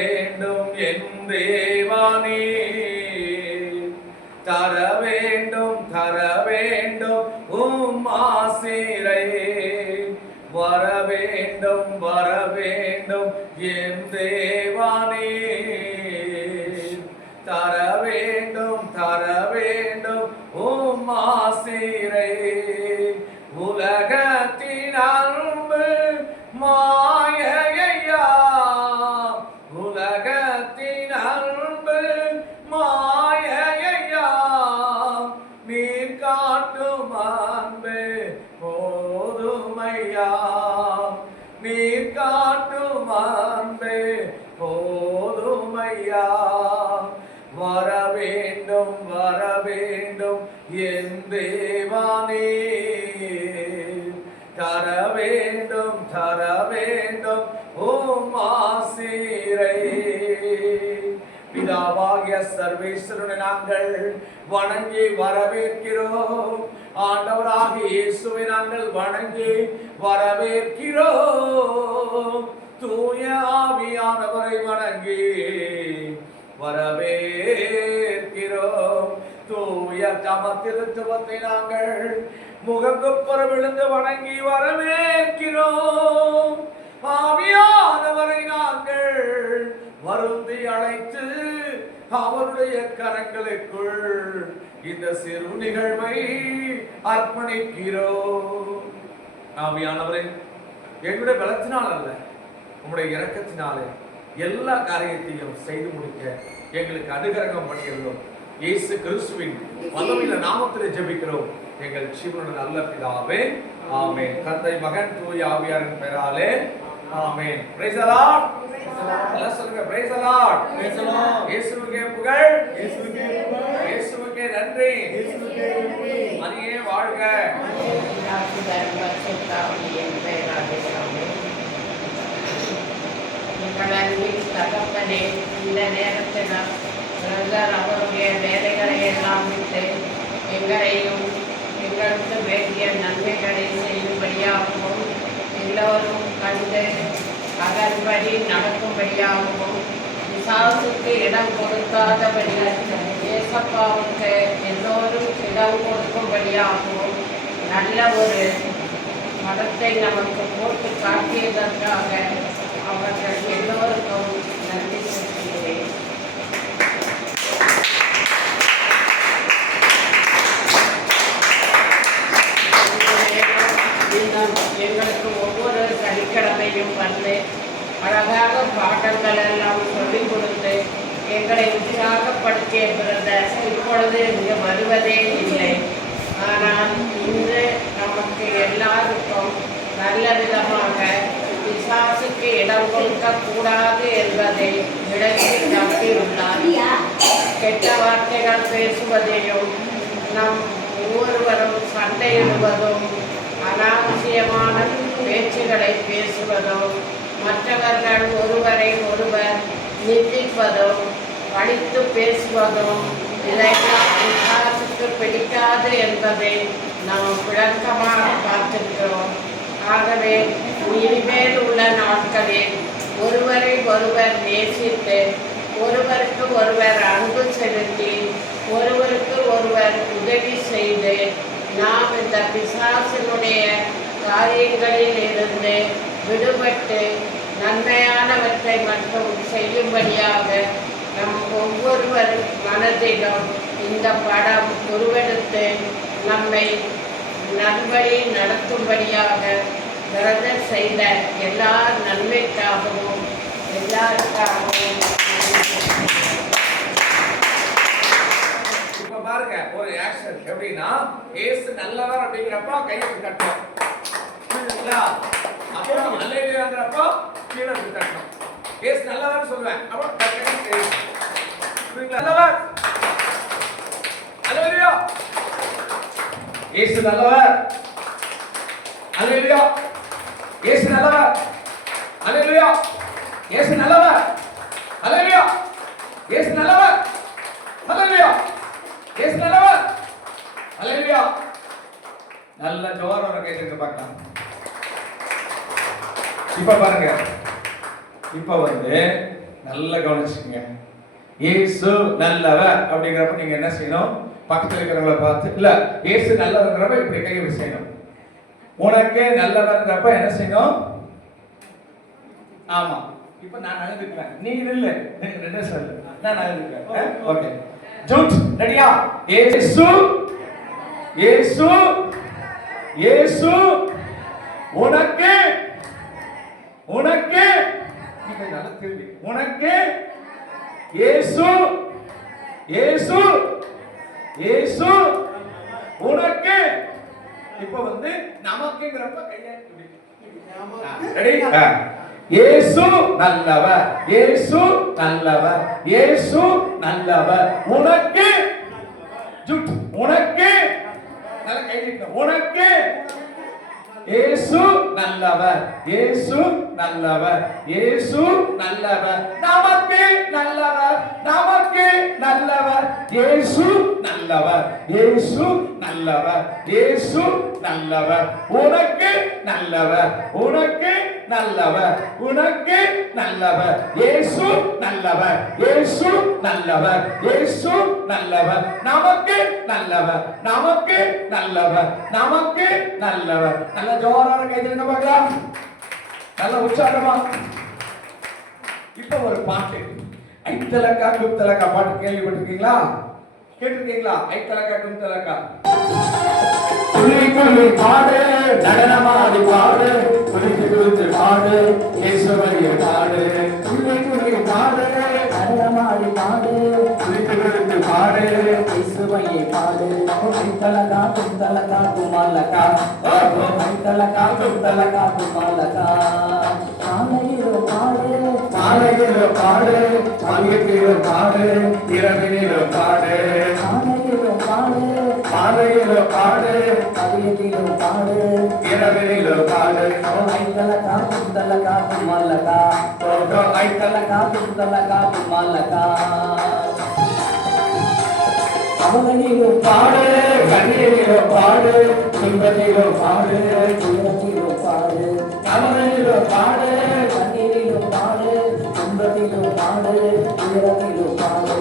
வேண்டும் என் தேவானே, தர வேண்டும் தர வேண்டும் உம் ஆசீரை, வர வேண்டும் என் தேவானே, தர வேண்டும் உம் ஆசீரை. உலகத்தின் அன்பு மாயையா, உலகத்தின் அன்பு மாயையா, நீர் காட்டும் அன்பு போதுமையா, நீர் காட்டும் அன்பு போதுமையா. வர வேண்டும் என் தேவானே, தர வேண்டும் உம் ஆசீரை. பிதாவாகிய சர்வேஸ்வரனை நாங்கள் வணங்கி வரவேற்கிறோம். ஆண்டவராகிய இயேசுவை நாங்கள் வணங்கி வரவேற்கிறோம். தூய ஆவியானவரை வணங்கி வரவேற்கிறோம். தூய தம திருத்துவத்தை நாங்கள் முகங்குப்புற விழுந்து வணங்கி வரவேற்கிறோம். ஆவியானவரை நாங்கள் வருந்தி அழைத்து அவருடைய கரங்களுக்குள் இந்த சிறு நிகழ்வை அர்ப்பணிக்கிறோம். ஆவியானவரே, எங்களுடைய பலத்தினால் அல்ல, உங்களுடைய இரக்கத்தினாலே எல்லா காரியத்தையும் செய்து முடிக்க எங்களுக்கு அனுகிரகம் பண்ணியிருந்தோம். இயேசு கிறிஸ்துவின் வல்லமையுள்ள நாமத்தில் ஜெபிக்கிறோம் எங்கள் ஜீவனுடைய நல்ல பிதாவே, ஆமென். தந்தை, மகன், தூய ஆவியாரின் பெயராலே ஆமென். Praise the Lord. எல்லாம் சொல்லுங்க, பிரைஸ் தி லார்ட். இயேசுவுக்கே புகழ், இயேசுவுக்கே நன்றி, மரியே வாழ்க. தகப்பனே, இந்த நேரத்தில் அவருடைய வேலைகளை எல்லாம் விட்டு எங்களையும் எங்களுக்கு வேண்டிய நன்மைகளை செய்யும்படியாகவும் எல்லோரும் கண்டு அதன்படி நடக்கும்படியாகவும் பிசாசுக்கு இடம் கொடுக்காதபடி ஏசப்பாவுக்கு எல்லோரும் இடம் கொடுக்கும்படியாகவும் நல்ல ஒரு மதத்தை நமக்கு போட்டு காட்டியதற்காக அவர்கள் எல்லோருக்கும் நன்றி செலுத்துகிறேன். எங்களுக்கு ஒவ்வொரு சனிக்கிழமையும் வந்து அழகாக பாடல்கள் எல்லாம் சொல்லிக் கொடுத்து எங்களை உற்சாகப்படுத்திய பிரதர் இப்பொழுது இங்கு வருவதே இல்லை. ஆனால் இன்று நமக்கு எல்லாருக்கும் நல்ல விதமாக பிசாசுக்கு இடம் கொடுக்க கூடாது என்பதை விளக்கி காட்டியுள்ளார். கெட்ட வார்த்தைகள் பேசுவதையும் நம் ஒவ்வொருவரும் சண்டையிடுவதும் அனாவசியமான பேச்சுகளை பேசுவதும் மற்றவர்கள் ஒருவரை ஒருவர் நிந்திப்பதும் படித்து பேசுவதும் இதையெல்லாம் பிசாசுக்கு பிடிக்காது என்பதை நாம் விளக்கமாக பார்த்திருக்கிறோம். ஆகவே இனிமேல் உள்ள நாட்களில் ஒருவரை ஒருவர் நேசித்து ஒருவருக்கு ஒருவர் அன்பு செலுத்தி ஒருவருக்கு ஒருவர் உதவி செய்து நாம் இந்த பிசாசினுடைய காரியங்களில் இருந்து விடுபட்டு நன்மையானவற்றை மட்டும் செய்யும்படியாக நம் ஒவ்வொருவர் மனதிலும் இந்த படம் உருவெடுத்து நம்மை நல்வழி நடத்தும்படியாக பிரதர் செய்த எல்லா நன்மைக்காகவும் எல்லாருக்காகவும். இப்ப பாருங்க ஒரு ஆக்ஷன் எப்படின்னா, ஏசு நல்லவர் அப்படிங்கிறப்ப கையை தட்டணும், அப்புறம் அல்லேலூயாங்கிறப்ப கீழே தட்டணும். ஏசு நல்லவர் சொல்லுவேன், அப்புறம் நல்லவர், அல்லேலூயா, இயேசு நல்லவர், அல்லேலூயா, இயேசு நல்லவர், அல்லேலூயா, இயேசு நல்லவர், அல்லேலூயா, இயேசு நல்லவர், அல்லேலூயா, இயேசு நல்லவர், அல்லேலூயா. நல்ல ஜோரோட கையில பார்க்கலாம். இப்ப பாருங்க, இப்ப வந்து நல்லா கவனிச்சுக்கங்க. இயேசு நல்லவர் அப்படிங்கிறப்ப நீங்க என்ன செய்யணும்? பக்கத்துல இருக்கிறவங்கள பார்த்து, இல்ல இயேசு நல்லவர்ங்கிறப்ப இப்படி கையை இப்படி செய்யணும். உனக்கே நல்லவர்ங்கிறப்ப என்ன செய்யணும்? ஆமா. இப்ப நான் நகர்ந்துக்கிறேன், நீ இல்ல ரெண்டு சொல்லு, நான் நகர்ந்துக்கிறேன். ஓகே, ஜூட் ரெடியா? இயேசு இயேசு இயேசு உனக்கு உனக்கு நீங்க நல்லா திரும்பி உனக்கு இயேசு இயேசு இயேசு உனக்கு. இப்ப வந்து நமக்குங்கிறப்ப கையை ரெடி? இயேசு நல்லவர், இயேசு நல்லவர், இயேசு நல்லவர் உனக்கு. ஜூட் உனக்கு நல்லா கை நீட்டணும். உனக்கு இயேசு நல்லவர், இயேசு நல்லவர், இயேசு நல்லவர், நமக்கு நல்லவர், நமக்கு நல்லவர், இயேசு நல்லவர், இயேசு நல்லவர், இயேசு நல்லவர் உனக்கு நல்லவர், உனக்கு நல்லவர், உனக்கு நல்லவர், இயேசு நல்லவர், இயேசு நல்லவர், இயேசு நல்லவர், நமக்கு நல்லவர், நமக்கு நல்லவர், நமக்கு நல்லவர். நல்ல ஜோரான கை தட்டுங்க பார்க்கலாம், நல்ல உற்சாகமா. இப்ப ஒரு பாட்டு, ஐத்தலக்கா குத்தலக்கா பாட்டு கேள்விப்பட்டிருக்கீங்களா? கேட்டிருக்கீங்களா? ஐத்தலக்கா குத்தலக்கா துள்ளி துள்ளி பாடு, நடனமாடி பாடு, குளித்து குளித்து பாடு, இயேசுவையே பாடு. துள்ளி துள்ளி பாடு, நடனமாடி பாடு, குளித்து குளித்து பாடு, இயேசுவையே பாடு. ஐத்தலக்கா குத்தலக்கா குமாலக்கா, ஐத்தலக்கா குத்தலக்கா குமாலக்கா. காலையிலோ பாடு, காலையிலோ பாடு, மதியத்திலோ பாடு, இரவிலோ பாடு. காலையிலோ பாடு, காலையிலோ பாடு, மதியத்திலோ பாடு, இரவிலோ பாடு. ஐத்தலக்கா குத்தலக்கா குமாலக்கா, ஐத்தலக்கா குத்தலக்கா குமாலக்கா. அவனிலோ பாடு, கண்ணீரிலோ பாடு, துன்பத்திலோ பாடு, துன்பத்திலோ பாடு. அவனிலோ பாடு, கண்ணீரிலோ பாடு, துன்பத்திலோ பாடு, துன்பத்திலோ பாடு.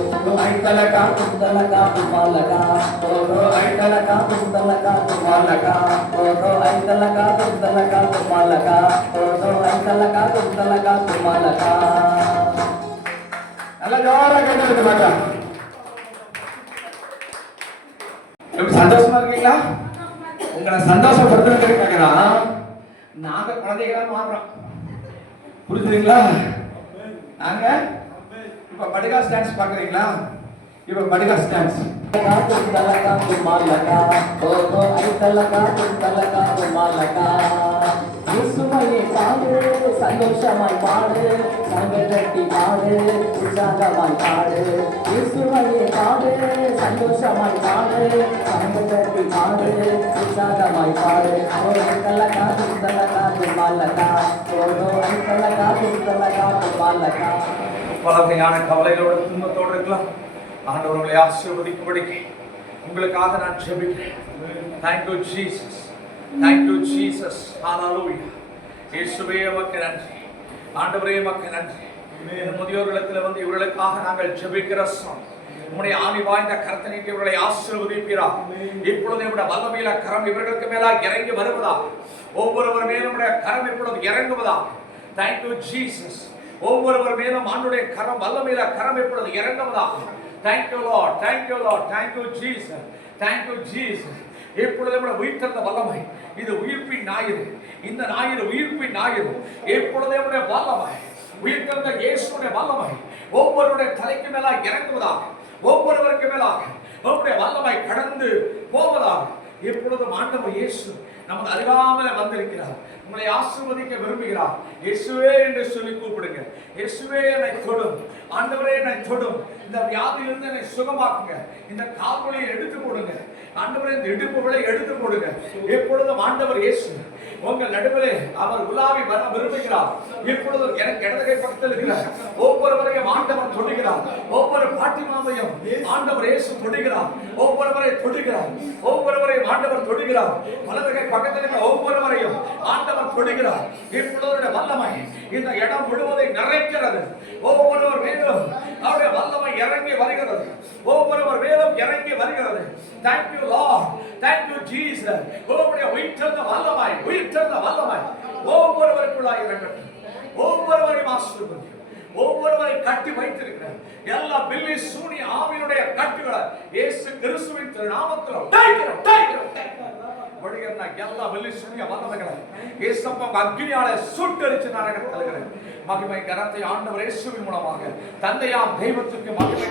ஐத்தலக்கா குத்தலக்கா குமாலக்கா, ஐத்தலக்கா குத்தலக்கா குமாலக்கா, ஐத்தலக்கா குத்தலக்கா குமாலக்கா, ஐத்தலக்கா குத்தலக்கா குமாலக்கா. நல்ல ஜோரா கேட்டு மாட்டா. சந்தோஷமா இருக்கீங்களா? உங்களை சந்தோஷப்படுத்துறதுக்காக நாங்க குழந்தைகளா மாறுறோம். புரிஞ்சுதுங்களா? நாங்க இப்ப படிகாஸ் டான்ஸ் பாக்குறீங்களா? இப்ப படிகாஸ் டான்ஸ். குத்தலக்கா குமாலக்கா, ஓ ஐத்தலக்கா குத்தலக்கா குமாலக்கா. இயேசுவையே பாடு, சந்தோஷமாய் பாடு, சங்கடத்தி பாடு, உற்சாகமாய் பாடு. இயேசுவையே பாடு, சந்தோஷமாய் பாடு, சங்கடத்தி பாடு, உற்சாகமாய் பாடு. ஓ ஐத்தலக்கா குத்தலக்கா குமாலக்கா, ஓ ஐத்தலக்கா குத்தலக்கா குமாலக்கா. பலகையான கவலைகளோடு துன்பத்தோடு இருக்கலாம். ஆண்டவர் உங்களை ஆசீர்வதிக்கும்படி உங்களுக்காக நான் ஜெபிக்கிறேன். Thank you Jesus, thank you Jesus, hallelujah. இயேசுவே உமக்கு நன்றி, ஆண்டவரே உமக்கு நன்றி. இந்த முதியோர்களிடத்தில் வந்து இவர்களுக்காக நாங்கள் ஜெபிக்கிறோம். உம்முடைய ஆவி வாய்ந்த கரத்தை நீட்டி இவர்களை ஆசீர்வதிப்பீராக. இப்பொழுது நம்முடைய வல்லமையில கரம் இவர்களுக்கு மேலாக இறங்கி வருவதா, ஒவ்வொருவர் மேலும் நம்முடைய கரம் இப்பொழுது இறங்குவதா. Thank you Jesus. ஒவ்வொருவர் மேலும் ஆண்டுடைய கரம் வல்லமையில கரம் இப்பொழுது இறங்குவதா. Thank you Lord, thank you Lord, thank you Jesus, thank you Jesus. இப்பொழுது நம்முடைய உயிர்த்தெழுந்த வல்லமை, இது உயிர்ப்பின் ஞாயிறு, இந்த ஞாயிறு உயிர்ப்பின் ஞாயிறு. இப்பொழுது நம்முடைய வல்லமை, உயிர்த்தெழுந்த இயேசுவுடைய வல்லமை ஒவ்வொருடைய தலைக்கு மேலாக இறங்குவதாக, ஒவ்வொருவருக்கு மேலாக நம்முடைய வல்லமை கடந்து போவதாக. இப்பொழுது ஆண்டவர் இயேசு நமது அருகாமையில வந்திருக்கிறார். உங்களை ஆசீர்வதிக்க விரும்புகிறார். இயேசுவே என்று சொல்லி கூப்பிடுங்க. இயேசுவே என்னை தொடும், ஆண்டவரே என்னை தொடும், இந்த வியாதியிலிருந்து என்னை சுகமாக்குங்க, இந்த கால்வலியை எடுத்து போடுங்க, ஆண்டவரே இந்த இடுப்புகளை எடுத்து போடுங்க. எப்பொழுதும் ஆண்டவர் இயேசு உங்கள் நடுவிலே அவர் உலாவி வர விரும்புகிறார். இப்பொழுது எனக்கு இடதுகை பக்கத்தில் இருக்கிற ஒவ்வொருவரையும் ஆண்டவர் தொடுகிறார். ஒவ்வொரு பாட்டிமாவையும் ஆண்டவர் இயேசு தொடுகிறார். ஒவ்வொருவரை தொடுகிறார். ஒவ்வொருவரையும் ஆண்டவர் தொடுகிறார். வலதுகை பக்கத்தில் இருக்கிற ஒவ்வொருவரையும் ஆண்டவர் தொடுகிறார். இப்பொழுது வல்லமை இந்த இடம் முழுவதும் நிறைக்கிறது. ஒவ்வொருவர் மேலும் அவருடைய வல்லமை இறங்கி வருகிறது. ஒவ்வொருவர் மேலும் இறங்கி வருகிறது. Thank you Lord. Thank you Jesus. உம்முடைய உயிர்த்தெழுந்த வல்லமை, உயிர்த்தெழுந்த வல்லமை ஒவ்வொருவருக்குள்ளாய் இறங்கட்டும். ஒவ்வொருவரையும் ஆசீர்வதியும். ஒவ்வொருவரை கட்டி வைத்திருக்கிற எல்லா பில்லி சூனி ஆவியினுடைய கட்டுகளை இயேசு கிறிஸ்துவின் நாமத்தில் ஒடுகிறன. எல்லா பில்லி சூனிய வல்லமைகளை இயேசுப்பா அக்னியாலே சுட்டெரித்து நரகத்தில் தள்ளுகிறேன். மகிமை கனத்தை ஆண்டவர் இயேசுவின் மூலமாக தந்தையாம் தெய்வத்துக்கு மகிமை